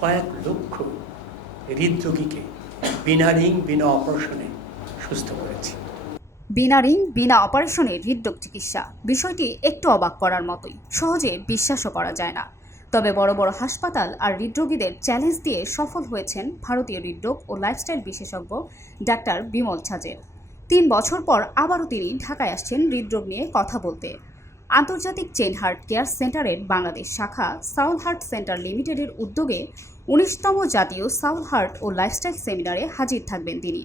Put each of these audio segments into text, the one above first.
কয়েক লক্ষ হৃদরোগীকে বিনা রিং বিনা অপারেশনে সুস্থ করেছি। বিনা রিং বিনা অপারেশনে হৃদরোগ চিকিৎসা বিষয়টি একটু অবাক করার মতোই, সহজে বিশ্বাসও করা যায় না। তবে বড় বড় হাসপাতাল আর হৃদরোগীদের চ্যালেঞ্জ দিয়ে সফল হয়েছেন ভারতীয় হৃদরোগ ও লাইফস্টাইল বিশেষজ্ঞ ডাক্তার বিমল ছাজের। ৩ বছর পর আবারও তিনি ঢাকায় আসছেন হৃদরোগ নিয়ে কথা বলতে। আন্তর্জাতিক চেইন হার্ট কেয়ার সেন্টারের বাংলাদেশ শাখা সাউল হার্ট সেন্টার লিমিটেডের উদ্যোগে ১৯তম জাতীয় সাউল হার্ট ও লাইফস্টাইল সেমিনারে হাজির থাকবেন তিনি।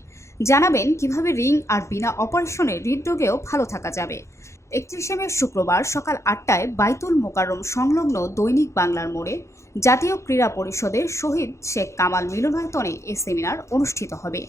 জানাবেন কিভাবে রিং আর বিনা অপারেশনে হৃদরোগেও ভালো থাকা যাবে। ৩১শে মে শুক্রবার সকাল ৮টায় বাইতুল মোকাররম সংলগ্ন দৈনিক বাংলার মোড়ে জাতীয় ক্রীড়া পরিষদের শহীদ শেখ কামাল মিলনায়তনে এ সেমিনার অনুষ্ঠিত হবে।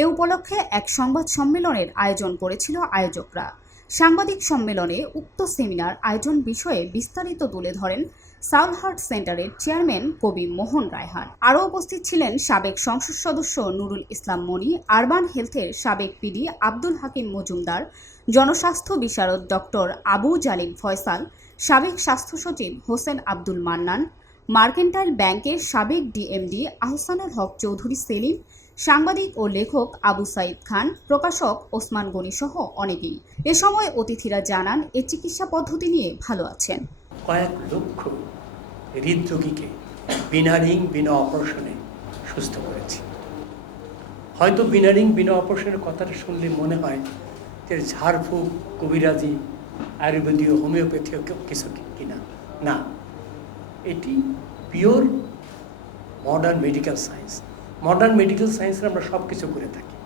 এ উপলক্ষে এক সংবাদ সম্মেলনের আয়োজন করেছিল আয়োজকরা। সাংবাদিক সম্মেলনে উক্ত সেমিনার আয়োজন বিষয়ে বিস্তারিত তুলে ধরেন সাউল হার্ট সেন্টারের চেয়ারম্যান কবি মোহন রায়হান। আরও উপস্থিত ছিলেন সাবেক সংসদ সদস্য নুরুল ইসলাম মনি, আরবান হেলথের সাবেক পিডি আব্দুল হাকিম মজুমদার, জনস্বাস্থ্য বিশারদ ডক্টর আবু জালিম ফয়সাল, সাবেক স্বাস্থ্য সচিব হোসেন আব্দুল মান্নান, মার্কেন্টাইল ব্যাংকের সাবেক ডিএমডি আহসানুল হক চৌধুরী সেলিম, সাংবাদিক ও লেখক আবু সাইদ খান, প্রকাশক ওসমান গনি সহ অনেকেই। এ সময় অতিথিরা জানান এ চিকিৎসা পদ্ধতি নিয়ে ভালো আছেন। কয়েক লক্ষ হৃদরোগীকে বিনা রিং বিনা অপারেশনে সুস্থ করেছি। হয়তো বিনা রিং বিনা অপারেশনের কথাটা শুনলে মনে হয় যে ঝাড়ফুঁক, কবিরাজি, আয়ুর্বেদীয়, হোমিওপ্যাথি কিছু কিনা। না, এটি pure modern medical science. Modern medical সায়েন্সে আমরা সব কিছু করে থাকি,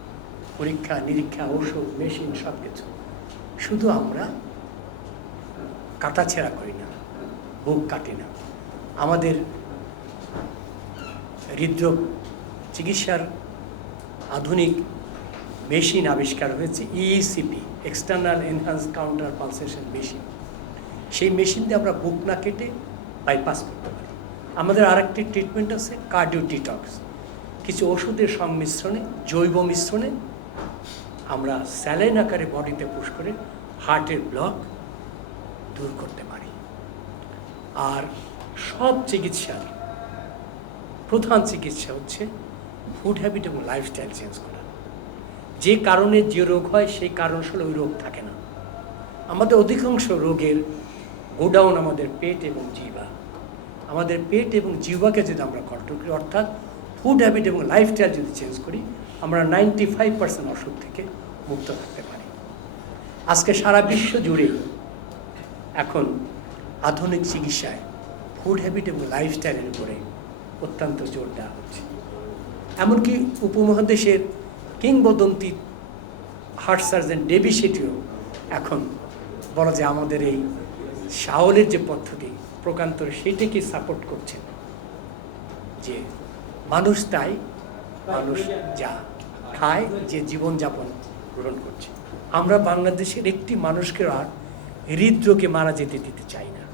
পরীক্ষা নিরীক্ষা, ওষুধ, মেশিন, সব কিছু। শুধু আমরা কাটাছেঁড়া করি না, বুক কাটি না। আমাদের হৃদরোগ চিকিৎসার আধুনিক মেশিন আবিষ্কার হয়েছে, EECP, external enhance counter pulsation machine. সেই মেশিন দিয়ে আমরা বুক না কেটে বাইপাস করতে পারি। আমাদের আরেকটি ট্রিটমেন্ট আছে কার্ডিও ডিটক্স। কিছু ওষুধের সংমিশ্রণে, জৈব মিশ্রণে আমরা স্যালাইন আকারে বডিতে পুশ করে হার্টের ব্লক দূর করতে পারি। আর সব চিকিৎসার প্রধান চিকিৎসা হচ্ছে ফুড হ্যাবিট এবং লাইফস্টাইল চেঞ্জ করা। যে কারণে যে রোগ হয় সেই কারণ আসলে ওই রোগ থাকে না। আমাদের অধিকাংশ রোগের গোডাউন আমাদের পেট এবং জিহ্বা। আমাদের পেট এবং জিহ্বাকে যদি আমরা কন্ট্রোল করি, অর্থাৎ ফুড হ্যাবিট এবং লাইফস্টাইল যদি চেঞ্জ করি, আমরা 95% অসুখ থেকে মুক্ত থাকতে পারি। আজকে সারা বিশ্ব জুড়ে এখন আধুনিক চিকিৎসায় ফুড হ্যাবিট এবং লাইফস্টাইলের উপরে অত্যন্ত জোর দেওয়া হচ্ছে। এমনকি উপমহাদেশের কিংবদন্তি হার্ট সার্জন ডেভি শেটিও এখন বলা যায় আমাদের এই সাওলের যে পদ্ধতি প্রকান্তরে সেটাকে সাপোর্ট করছেন, যে মানুষ তাই, মানুষ যা খায়, যে জীবনযাপন গ্রহণ করছে। আমরা বাংলাদেশের একটি মানুষকে আর হৃদরোগে মারা যেতে দিতে চাই না।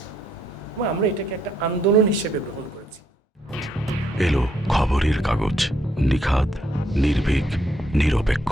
আমরা এটাকে একটা আন্দোলন হিসেবে গ্রহণ করেছি। এলো খবরের কাগজ, নিখাত, নির্ভীক, নিরপেক্ষ।